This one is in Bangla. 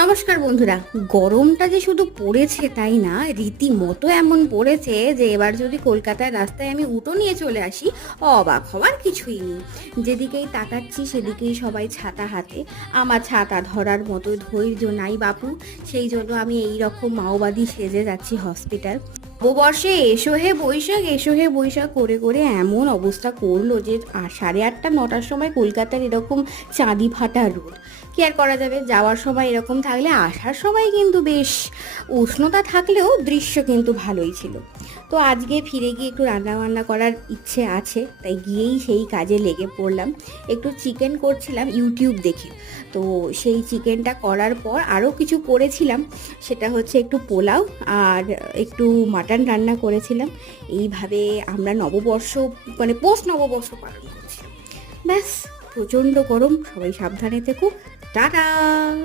নমস্কার বন্ধুরা। গরমটা যে শুধু পড়েছে তাই না, রীতিমতো এমন পড়েছে যে এবার যদি কলকাতার রাস্তায় আমি উটো নিয়ে চলে আসি, অবাক হওয়ার কিছুই নেই। যেদিকেই তাকাচ্ছি সেদিকেই সবাই ছাতা হাতে। আমার ছাতা ধরার মতো ধৈর্য নাই বাপু, সেই জন্য আমি এই রকম মাওবাদী সেজে যাচ্ছি হসপিটাল। নববর্ষে এসো হে বৈশাখ করে করে এমন অবস্থা করলো যে 8:30-9টার সময় কলকাতার এরকম চাঁদি ফাটা রোদ। কি আর করা যাবে, যাওয়ার সময় এরকম থাকলে আসার সময় কিন্তু বেশ উষ্ণতা থাকলেও দৃশ্য কিন্তু ভালোই ছিল। তো আজকে ফিরে গিয়ে একটু রান্না বান্না করার ইচ্ছে আছে, তাই গিয়েই সেই কাজে লেগে পড়লাম। একটু চিকেন করছিলাম ইউটিউব দেখে। তো সেই চিকেনটা করার পর আরও কিছু করেছিলাম, সেটা হচ্ছে একটু পোলাও আর একটু মাটন রান্না করেছিলাম। এইভাবে আমরা নববর্ষ মানে পোস্ট নববর্ষ পালন করছিলাম। ব্যাস, প্রচণ্ড গরম, সবাই সাবধানে থেকো। টাটা।